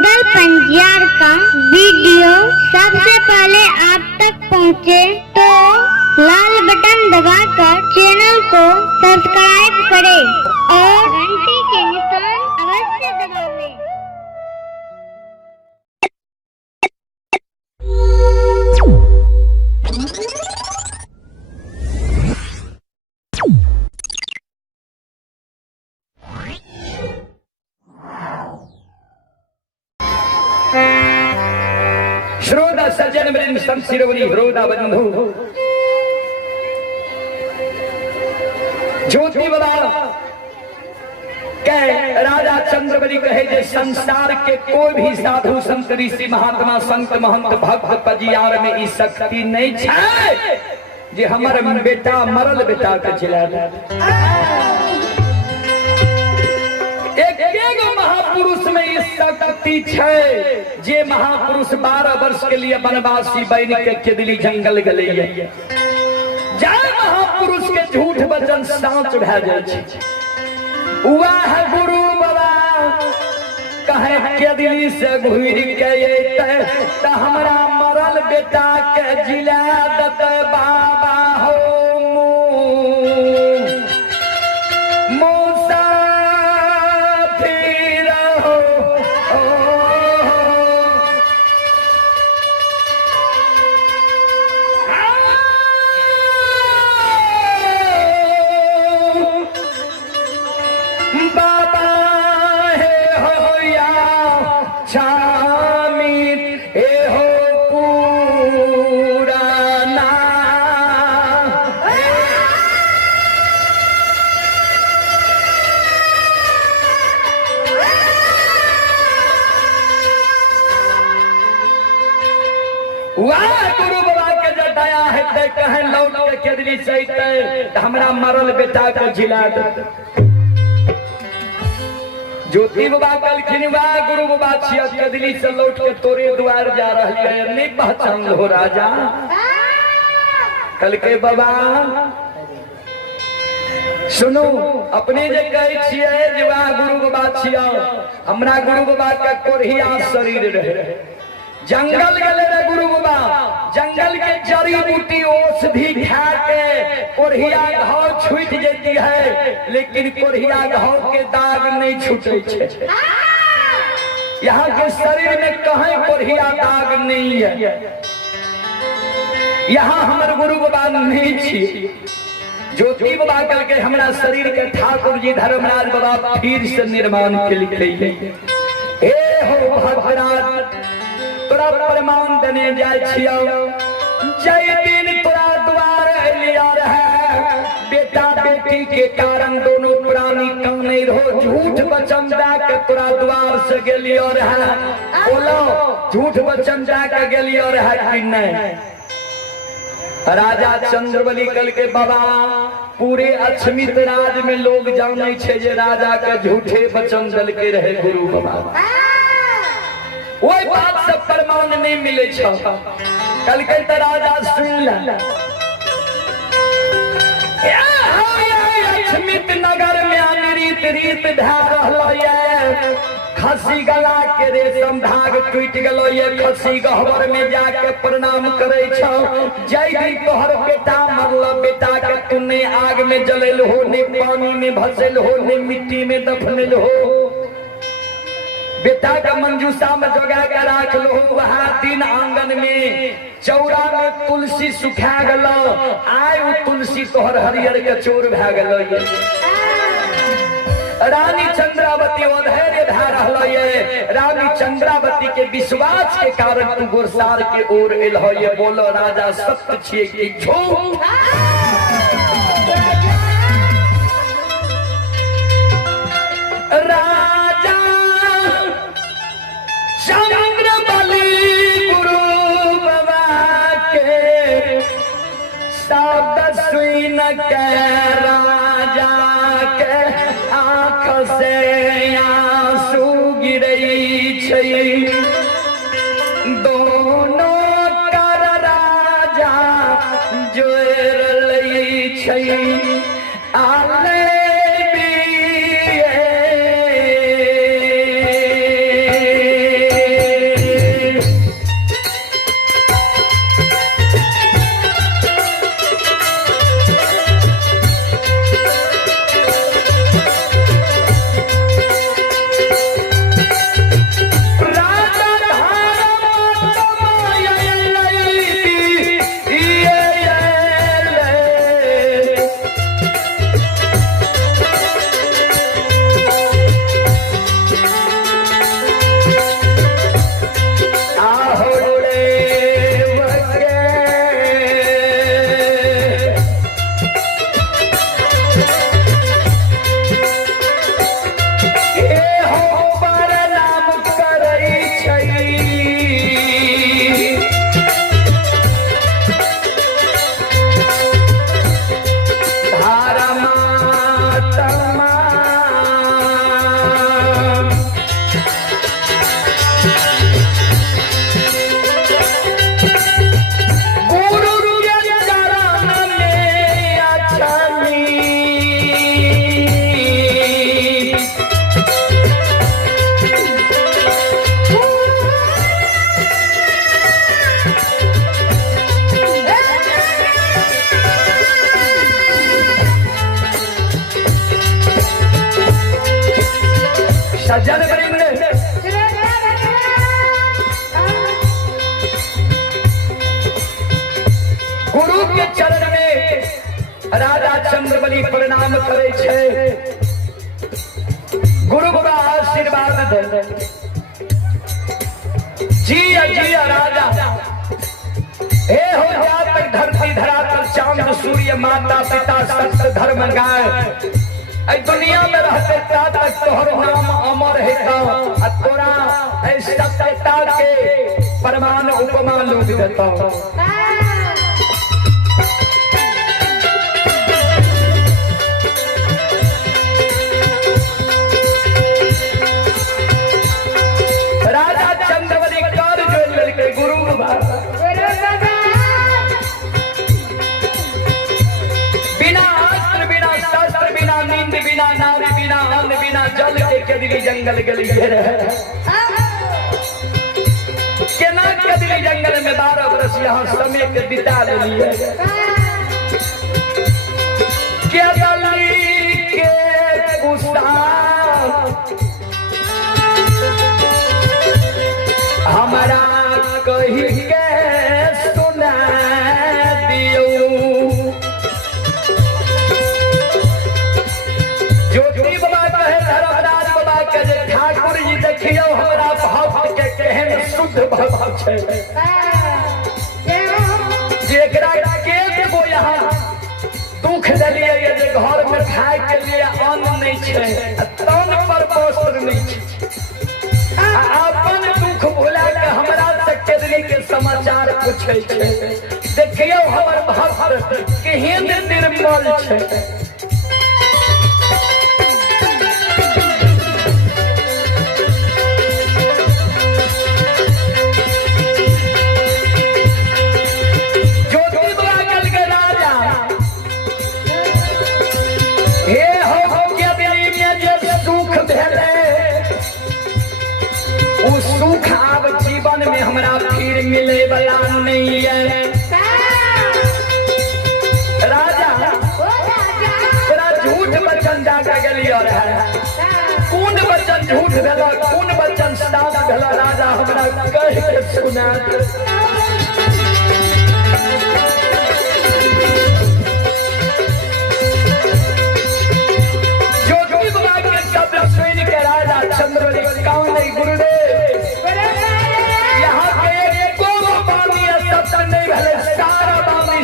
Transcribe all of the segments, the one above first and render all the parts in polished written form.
रुदल पंजियार का वीडियो सबसे पहले आप तक पहुंचे तो लाल बटन दबाकर चैनल को सब्सक्राइब करें और घंटी के निशान अवश्य दबावें। श्रोता सज्जन वृंद संत शिरोमणि हृदय बंधु ज्योति बाबा कह राजा चंद्रबली कहे जे संसार के कोई भी साधु संत ऋषि महात्मा संत महंत भक्त पजियार में ई शक्ति नहीं छै जे हमर बेटा मरल बेटा के जिला एक महापुरुष में इस शक्ति छै जे महापुरुष 12 वर्ष के लिए वनवासी बन के केदली जंगल गले जाय महापुरुष के झूठ वचन साँच भए जाय छै वह गुरु बाबा कहे केदली से घुर के अइते त हमरा मरल बेटा के जिला दत बाबा हो गुरु बाबा के जटाया है ते कहे लौट के केदली सहित हमरा मरल बेटा के जिला दे ज्योति बाबा कहलखिन वाह गुरु बाबा छिया केदली से लौट के तोरे द्वार जा रही है नहीं पहचान हो राजा कल के बाबा सुनो अपने जे कहे छिए जे वाह गुरु बाबा छिया हमरा गुरु बाबा का कोरहिया शरीर रहे जंगल गले रे गुरु बाबा जंगल के जड़ी बूटी औषधि खा के कोरहिया घाव छूट जाती है लेकिन कोरहिया घाव के दाग नहीं छूटे छे यहाँ के शरीर में कहीं कोरहिया दाग नहीं है यहाँ हमारे गुरु बाबा नहीं छी ज्योति बाबा कल के हमारा शरीर के ठाकुर जी धर्मराज बाबा फिर से निर्माण के लिए हे हो भगराज तोरा प्रमाण देने जाय छियो जय दिन तोरा द्वार एलिया रहे बेटा बेटी के कारण दोनों प्राणी काने रहो झूठ वचन दे के तोरा द्वार से गेलियो रहे बोलो झूठ वचन दे के गेलियो रहे कि नहीं राजा चंद्रबली कल के बाबा पूरे अक्षमित राज में लोग जाने छे जे राजा के झूठे वचन दल के रहे गुरु बाबा वही बात से प्रमाण नहीं मिले कल के तो राजा सुन लक्ष्मित नगर में अनरीत रीत भे खसी गला के रेशम धाग टूट गलो ये खसी गहवर में जाके प्रणाम करे छो जय दिन तोहर बेटा मरल बेटा के तुमने आग में जलल हो ने पानी में भसल हो ने मिट्टी में दफनल हो बेटा का मंजूसा में जगा के राख लो वहाँ दिन आंगन में चौरा में तुलसी सुखा गलो आय उ तुलसी तोहर हरियर के चोर भे गलो ये रानी चंद्रावती अधैर्य भे रहलो ये रानी चंद्रावती के विश्वास के कारण तू गोरसार के ओर एल हो ये बोलो राजा सत्य छिए कि झूठ राजा के आँख से आंसू गिरई छै दोनों कर राजा जोर लई छै आले सज्जन वृंद गुरु के चरण में राजा चंद्रबली प्रणाम करे छे। गुरु बाबा आशीर्वाद दे जिया जिया राजा हे हो जात धरती धरातल चांद सूर्य माता पिता सत्य धर्म गाय ऐ दुनिया में रहते तक तोहर नाम अमर है तोरा ऐ सत्यता के प्रमाण उपमा लोग देता। राजा चंद्रवली कर जो लड़के गुरु बिना अस्त्र बिना शस्त्र बिना नींद बिना नारी बिना अन्न बिना जल के कदली जंगल गलिए रहे केना कदली जंगल में 12 वर्ष यहाँ समय के बिता लिए केदली के गुस्सा हमारा कही के सुना दियो ज्योति बाबा कहे धर्मराज बाबा के जे ठाकुर जी देखियो हमरा भक्त के केहन शुद्ध भक्त छै जेकरा के देबो यहाँ दुख देलिए ये जे घर में खाए के लिए अन्न नहीं छै तन पर वस्त्र नहीं छै अपन दुख भुला के हमरा से केदली के समाचार पूछे छे देखियो हमर भक्त केहन निर्मल छै। सुख अब जीवन में हमरा फिर मिले वाला नहीं है राजा तोरा झूठ वचन जागा गलियो रहे कौन वचन झूठ भेल कौन वचन सच भेल राजा हमरा कह के सुना ज्योति बाबा के शब्द सुन के राजा चंद्रवली कौन नहीं गुरुदेव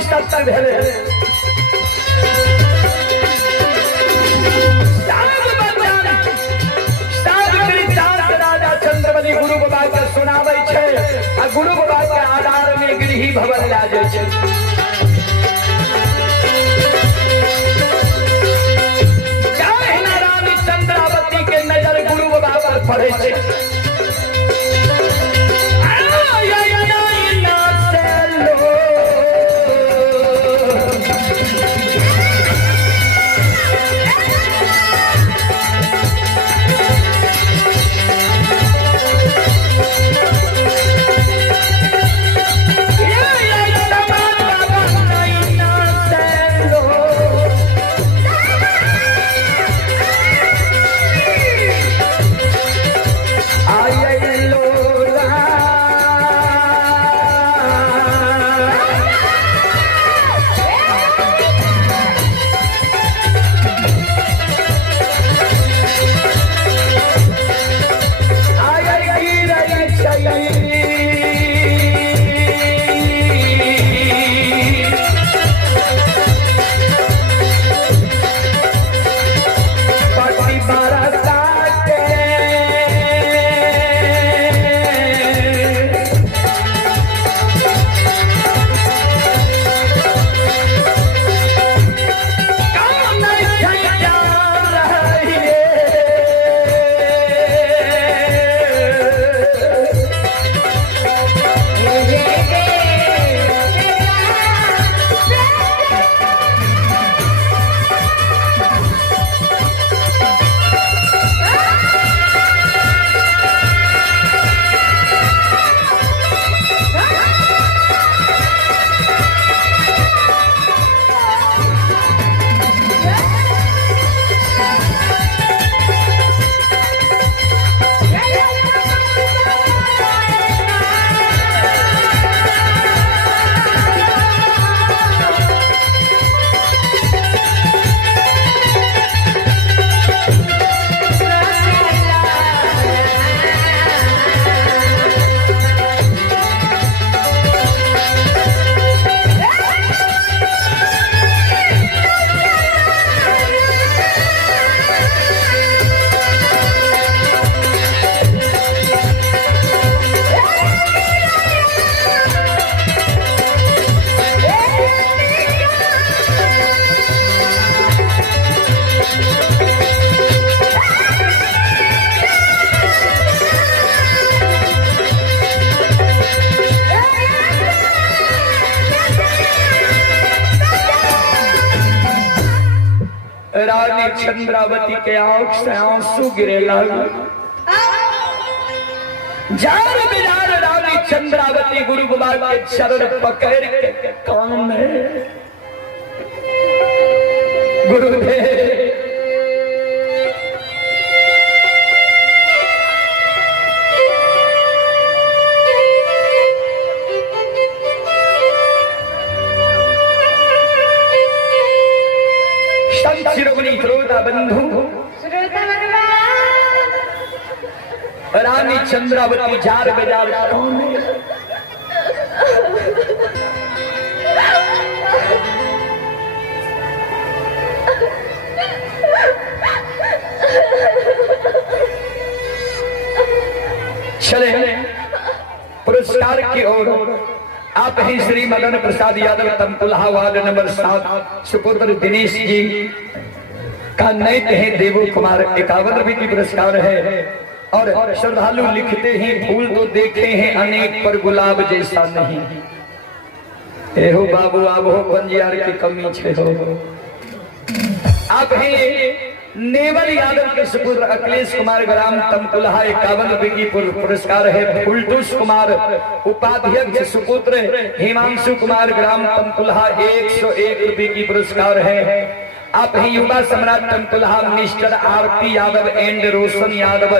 सत्तर भेले राजा चंद्रवली गुरु बाबा के सुनावे छे आ गुरु बाबा के आधार में गृही भवन ला जाय छे। जय नारायण चंद्रावती के नजर गुरु बाबा पर पड़े छे आई चंद्रावती के आंख से आंसू गिरे लगे। जार बिजार रानी चंद्रावती गुरु बाबा के चरण पकड़ के कान में गुरुदेव शिरोमणि श्रोता बंधु रानी चंद्रावती जार बेजार कौन है? चले पुरस्कार की ओर आप ही श्री मदन प्रसाद यादव तमकुल्हा वार्ड नंबर 7 सुपुत्र दिनेश जी का नैत है देवो कुमार 51 रुपये की पुरस्कार है। और श्रद्धालु लिखते हैं फूल तो देखे हैं अनेक पर गुलाब जैसा नहीं। ए हो बाबू आप हो पंजियार की कमी छे हो। आप हैं नेवल यादव के सुपुत्र अखिलेश कुमार ग्राम तमकुल्हा 51 रुपये की पुरस्कार है। फुलटूस कुमार उपाध्यक्ष सुपुत्र हिमांशु कुमार ग्राम तमकुल्हा 101 रुपये की पुरस्कार है। आप ही युवा सम्राट तमकुल्हा मिस्टर आरती यादव एंड रोशन यादव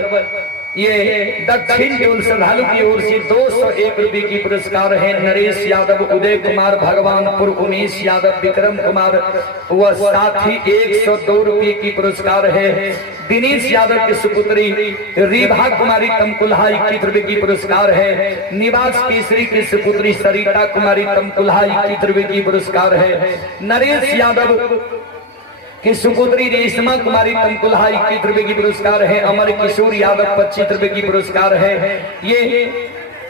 ये दक्षिण केवल श्रद्धालु की ओर से 201 रुपये की पुरस्कार है। नरेश यादव उदय कुमार भगवानपुर उमेश यादव विक्रम कुमार व साथी 102 रुपये की पुरस्कार है। दिनेश यादव की सुपुत्री रीभा कुमारी तमकुल्हा 21 रुपये की पुरस्कार है। निवास केसरी की सुपुत्री सरिता कुमारी तमकुल्हा 21 रुपये की पुरस्कार है। नरेश यादव कि सुपुत्री रेशमा कुमारी तमकुल्हा 21 रुपये की पुरस्कार है। अमर किशोर यादव 25 रुपये की पुरस्कार है। ये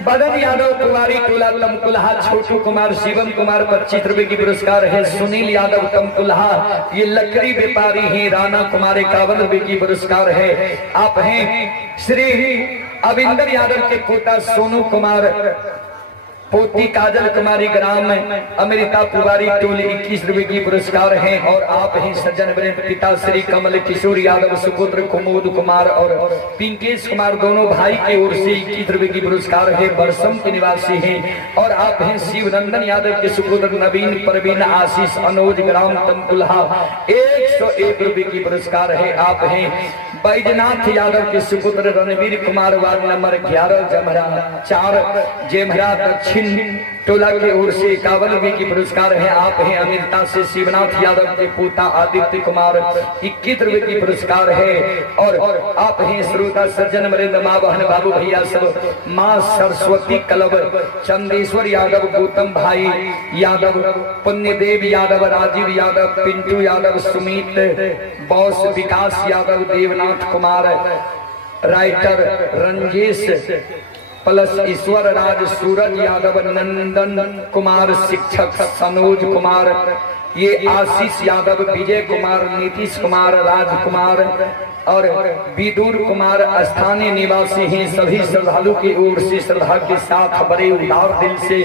बदन यादव कुमारी टोला तमकुल्हा छोटू कुमार शिवम कुमार 25 रुपये की पुरस्कार है। सुनील यादव तमकुल्हा ये लकड़ी व्यापारी हैं राणा कुमार 51 रुपये की पुरस्कार है। आप हैं श्री अविंदर यादव के पोता सोनू कुमार पोती काजल कुमारी ग्राम अमृता पुवारी टोली 21 रुपये की पुरस्कार है। और आप ही सज्जन बने पिता श्री कमल किशोर यादव सुपुत्र कुमोद कुमार और पिंकेश कुमार दोनों भाई की ओर से 21 रुपये की पुरस्कार है। बरसम के निवासी हैं। और आप हैं शिवनंदन यादव के सुपुत्र नवीन परवीन आशीष अनोज ग्राम तमकुल्हा 101 रुपये की पुरस्कार है। आप हैं बैजनाथ यादव के सुपुत्र रणवीर कुमार वार्ड नंबर 11 जमरा 4 जेमरा दक्षिण टोला की ओर से 51 रुपये की पुरस्कार है। आप हैं अमेरिका से शिवनाथ यादव के पोता आदित्य कुमार 21 रुपये की पुरस्कार है। और आप हैं श्रोता सज्जन मरेंद्र माँ बहन बाबू भैया सब माँ सरस्वती क्लब चंदेश्वर यादव गौतम भाई यादव पुण्यदेव यादव राजीव यादव पिंटू यादव सुमित बॉस विकास यादव देवनाथ कुमार राइटर रंजेश प्लस ईश्वर राज सूरज यादव नंदन कुमार शिक्षक सनोज कुमार ये आशीष यादव विजय कुमार नीतीश कुमार राजकुमार और विदुर कुमार स्थानीय निवासी हैं। सभी श्रद्धालु की ओर से श्रद्धा के साथ बड़े उदार दिल से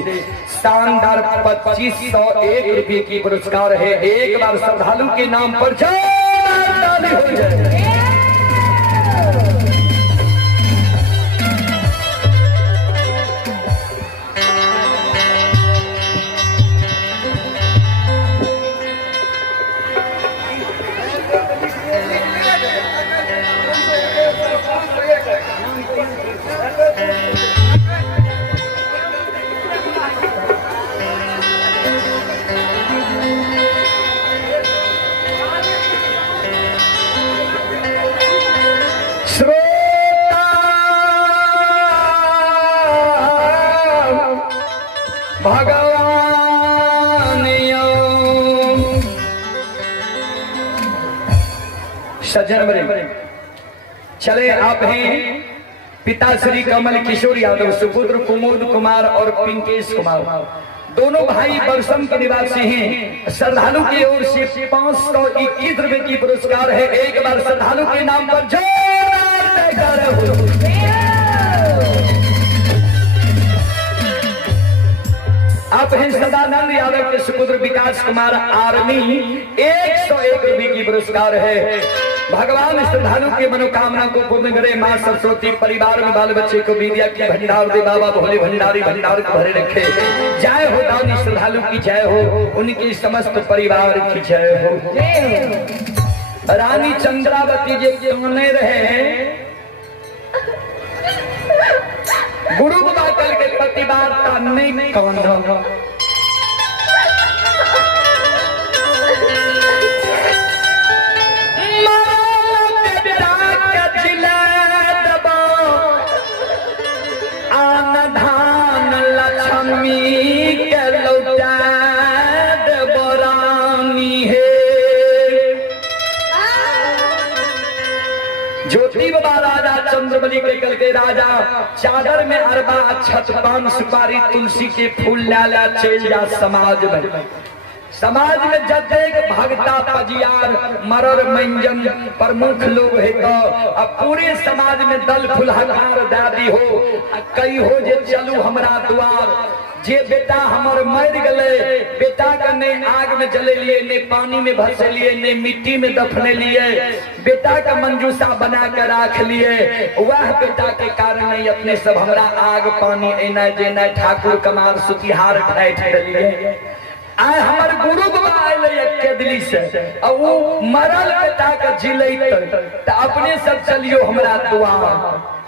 शानदार 2501 रुपये की पुरस्कार है। एक बार श्रद्धालु के नाम पर ताली हो जाए। भगवान सज्जन बने चले। आप हैं पिता श्री कमल किशोर यादव सुपुत्र कुमोद कुमार और पिंकेश कुमार दोनों भाई बरसम के निवासी हैं। श्रद्धालु की ओर से 521 रुपये की पुरस्कार है। एक बार श्रद्धालु के नाम पर जोरदार जयकारा हो। आप आप हैं सदानंद यादव के सुपुत्र विकास कुमार आर्मी 101 रुपये की पुरस्कार है। भगवान श्रद्धालु की मनोकामना को पूर्ण करे। माँ सरस्वती परिवार में बाल बच्चे को विद्या की भंडार दे। बाबा भोले भंडारी भंडार को भरे रखे। जय हो दानी श्रद्धालु की जय हो, उनकी समस्त परिवार की जय हो। रानी चंद्रावती जी काने रहे गुरु बाबा कल के प्रतिवार्ता नहीं काना। ज्योति बाबा राजा चंद्रबली के कल के राजा चादर में अरबा अक्षत पान सुपारी तुलसी के फूल लाला चल जा समाज में। समाज में जतेक भगता पजियार मरर मंजन प्रमुख लोग है तो अब पूरे समाज में दल फुलहकार दादी हो कई हो जे चलू हमरा द्वार। जे बेटा हमर मर गले, बेटा का ने आग में जले लिए, ने पानी में भसे लिए, ने मिट्टी में दफने लिए, बेटा का मंजूसा बना कर राख लिए। वह बेटा के कारण ही अपने सब हमरा आग पानी एना जेना ठाकुर कमार सुतिहार ठाठ लिए। आय हमार गुरु बाबा आइले एक दिल्ली से और वो मरल बेटा का जिलैत त अपने सब चलियो हमरा द्वार।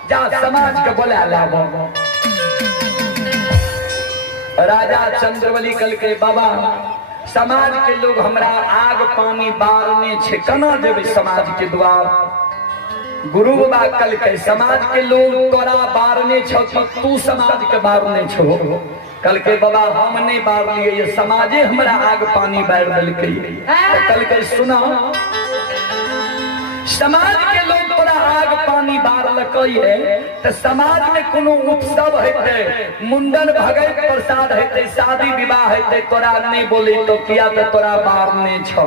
जा समाज के बोला लाबो। राजा चंद्रवली कल के बाबा समाज के लोग हमरा आग पानी बारने छे, कना देवे समाज के द्वार। गुरु बाबा कल के समाज के लोग तोरा बारने छो तो तू समाज के बारने छो। कल के बाबा हमने बार लिए, ये समाजे हमरा आग पानी बार दिलके। कल के सुना समाज के लोग तोरा आग पानी बार लकई है तो समाज में कोनो उत्सव है, मुंडन भगै प्रसाद है, शादी विवाह है, तोरा नहीं बोले तो किया तो तोरा बार नहीं छो।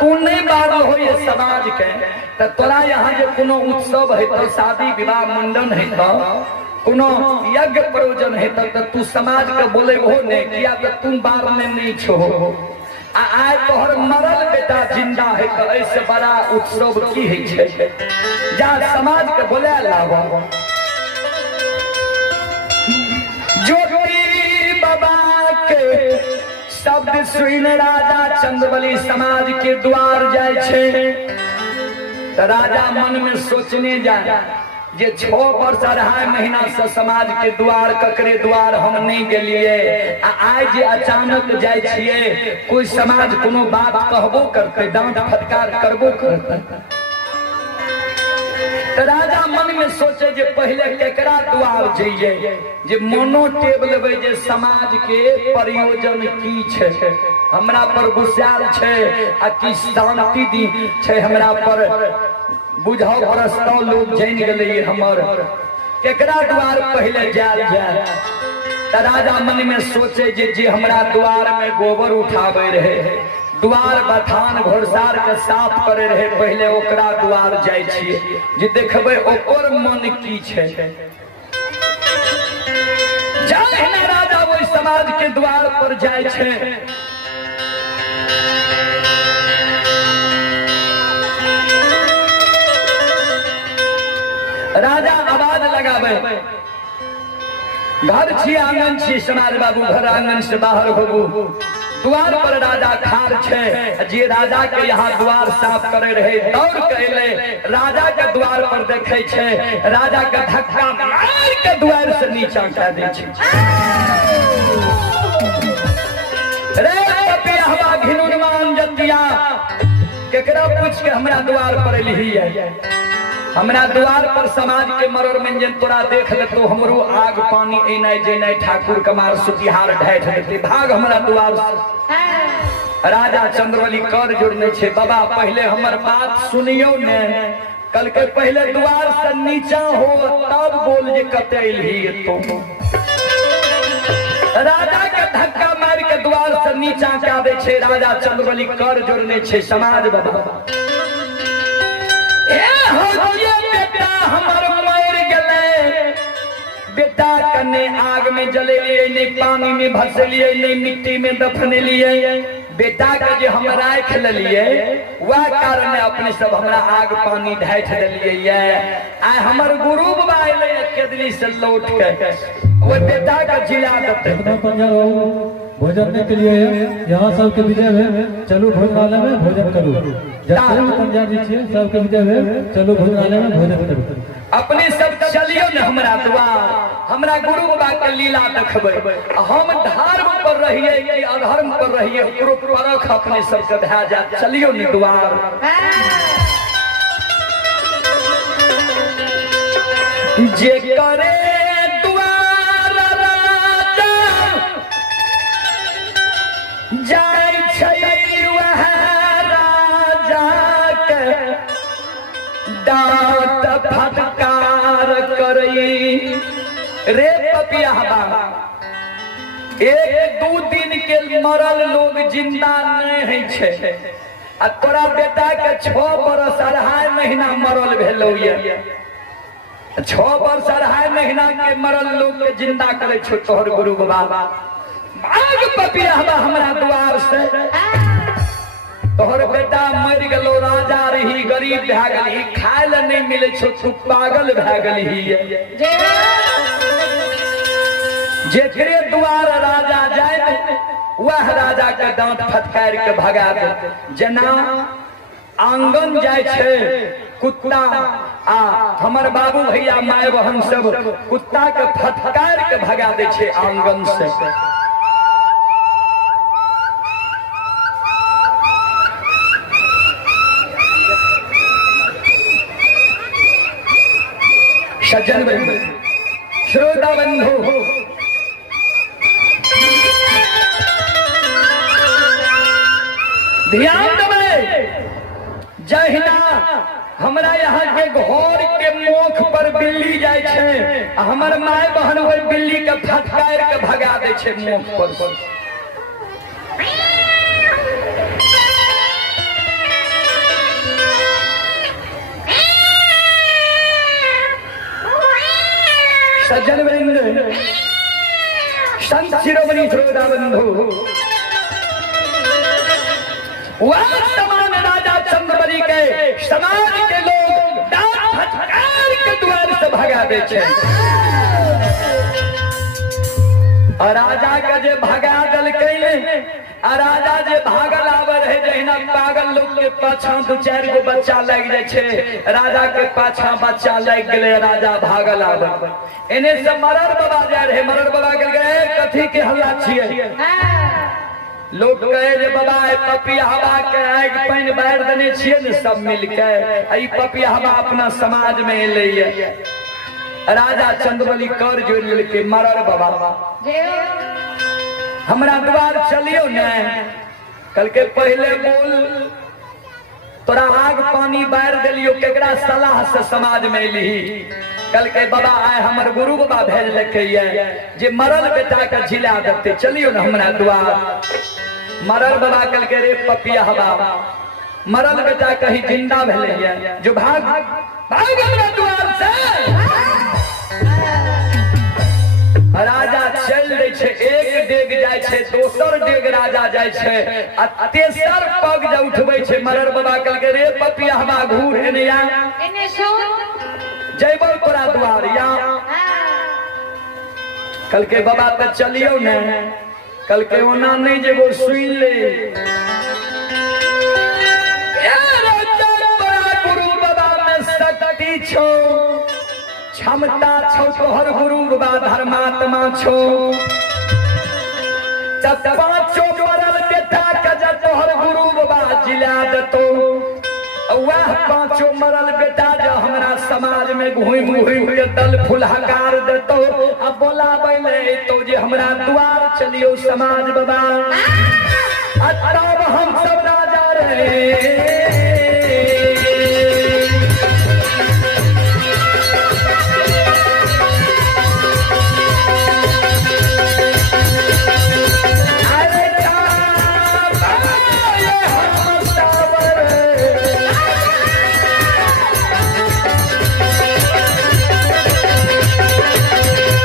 तू नहीं बार हो ये समाज के तो तोरा यहाँ जो कोनो उत्सव है तो शादी विवाह मुंडन है तो कोनो यज्ञ प्रयोजन है तो तू समाज के बोले हो ने किया तो तुम बार में नहीं छो। आय तोहर मरल बेटा जिंदा है तो ऐसे बड़ा उत्सव की है छे। जा समाज के बोले लावा। ज्योति बाबा के शब्द सुन राजा चंद्रबली समाज के द्वार जाए छे तो राजा मन में सोचने जाए जे 6 वर्ष 2.5 महीना से समाज के द्वार ककरे द्वार हम नहीं गेलिए। आज अचानक जाय छिए कोई समाज कोनो बात कहबो करते, डांट फटकार करबो करते। तो राजा मन में सोचे जे पहले केकरा द्वार जाइए जे मोनो टेब लेबे जे समाज के प्रयोजन की छे, हमरा पर गुस्साल छे आ की शांति दी छे, हमरा पर बुझाओ प्रस्ताव लोग जान गए हमर केकरा द्वार पहले जाल जाए। त राजा मन में सोचे जे हमरा द्वार में गोबर उठावे रहे, द्वार बथान घोड़सार के साफ करे रहे, पहले ओकरा द्वार जाय छिए जे देखबे ओकर मन की छे। जाए ना राजा वो समाज के द्वार पर जाय छे। राजा आवाज लगावे घर छी आंगन छी समाज बाबू घर आंगन से बाहर होबू। द्वार पर राजा खार छे जे राजा के यहाँ द्वार साफ करे रहे दौड़ कैले राजा के द्वार पर देखे छे, राजा के धक्का मार के द्वार से नीचा कर दे छे। रे पपिया घिनुमान जतिया केकरा पूछ के हमरा द्वार पर एलिही है। हमरा द्वार पर समाज के मरर मंजन तोरा देख ले तो हमरो आग पानी एना जेना ठाकुर कमार सुतिहार ढाठ देते भाग हमरा द्वार। राजा चंद्रवली कर जोड़ने छे बाबा पहले हमर बात सुनियो ने। कल के पहले द्वार से नीचा हो तब बोल जे कते एलही तो। राजा के धक्का मार के द्वार से नीचा का दे छे। राजा चंद्रवली कर जोड़ने छे समाज बाबा बेटा हमर मर गले, बेटा का के नहीं आग में जले लिए, नहीं पानी में भसे लिए, नहीं मिट्टी में दफने लिए। बेटा के जो हम राख लिए वह कारण अपने सब हमरा आग पानी ढाठ दिलिए। आ हमर गुरु बाबा अइले केदली से लौट के वो बेटा का जिला देते भोजन के लिए यहाँ सबके विजय है, चलो भोजनालय में भोजन करो। पंजाबी सबके विजय है, चलो भोजनालय में भोजन करो। अपने सब चलियो न हमरा द्वार, हमरा गुरु बाबा के लीला देखबै। हम धर्म पर रहिए कि अधर्म पर रहिए ओकरो परख अपने सबके भए जाए। चलियो न द्वार। जे करे द्वार राजा जाय छै वह राजा के डांट फटकार करई। रे पपिया बाबा, एक दू दिन के मरल लोग जिंदा नहीं है छे, आ तोरा बेटा के 6 बरस 2.5 महीना मरल भेलौ ये। 6 वर्ष 2.5 महीना के मरल लोग के जिंदा करे छो तोहर गुरु बाबा। भाग पपिया हमरा द्वार से। तोहर बेटा मर गेलो, राजा रही, गरीब भए गेली, खाय ले नहीं मिले छो, तू पागल भए गेली। जेकरे द्वार राजा जाए वह राजा के दांत फटकार के भगा दे। जना आंगन जाय छे कुत्ता, आ हमर बाबू भैया माय बहन सब कुत्ता के फटकार के भगा दे छे आंगन से। सज्जन बंधु, श्रोता बंधु, ध्यान देवे। जहिना हमरा यहाँ के घर के मुख पर बिल्ली जाय छे, हमर माय बहन ओइ बिल्ली के फटकार के भगा दे छे मुख पर। सज्जन वृंद, संत शिरोमणि श्रोता बंधु, वह समान राजा चंद्रबली के समाज के लोग डांट फटकार के द्वार से भगा दे छे। और राजा का जे भगा दल कैले, आ राजा जे भागल आवे रहे, जहिना पागल लोग के पाछा 2-4 गो बच्चा लग जाय छे, राजा के पाछा बच्चा लग गेले, राजा भागल आवे। एने से मरर बाबा जाय रहे, मरर बाबा गेल गए कथी के हल्ला छिए। लोग कहे जे बाबा पपिया हवा के आग पानी बार देने छिए ने सब मिलके, आई पपिया हवा अपना समाज में एले। राजा चंद्रबली कर जोड़ लेके मरर बाबा हमरा द्वार चलियो ने। कल के पहले बोल, तोरा आग पानी बार दिलियो केकरा सलाह से समाज में एली। कल के बाबा आए हमर गुरु बाबा भेज लेके जे मरल बेटा के झिला देते, चलियो ना हमरा द्वार। मरल बाबा कल के रे पपिया हवा, मरल बेटा कहीं जिंदा भेले जो भाग भाग हमरा द्वार से। राजा चल रहे छे, एक डेग जाय छे, दोसर डेग राजा जाय छे, आ तेसर पग जा उठबै छे। मरर बाबा कल के रे पपिया हवा घूर एने या एने सुन जयबल तोरा द्वार या। कल के बाबा तो चलियो ने, कल के ओना नहीं जेबो सुन ले। गुरु बाबा में शक्ति छो, क्षमता छो, तोहर गुरु बाबा धर्मात्मा छो। जब 5 मरल बेटा के जब तोहर गुरु बाबा जिला देतो, वह 5 मरल बेटा जो हमरा समाज में घूम घूम के दल फूल हकार देतो। अब बोला बैले तो जे हमरा द्वार चलियो समाज बाबा, तब हम सब राजा रहे।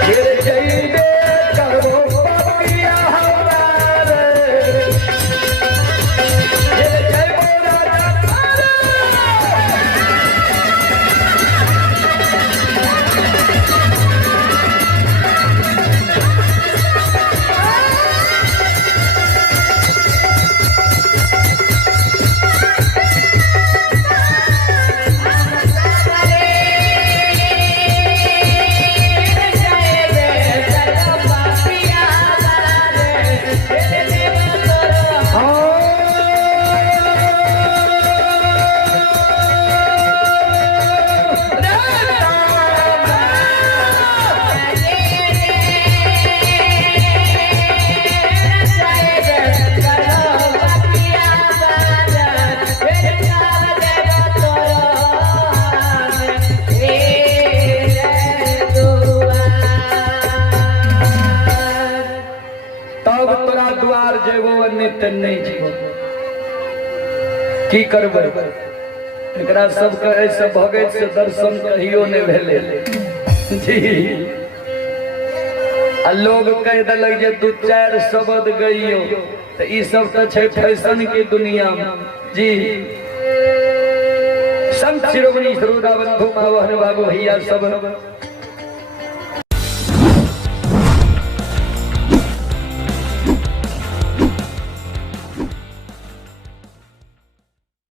जय भेटन नहीं छै की करबै एकरा सबके ऐसे भगत से दर्शन कहियो नहीं भेले जी आ लोग कह देलक जे 2-4 शब्द गइयो तो ई सब तो छै फैशन की दुनिया में जी संत शिरोमणि सरोदा बंधु मावहन बाबू भैया सब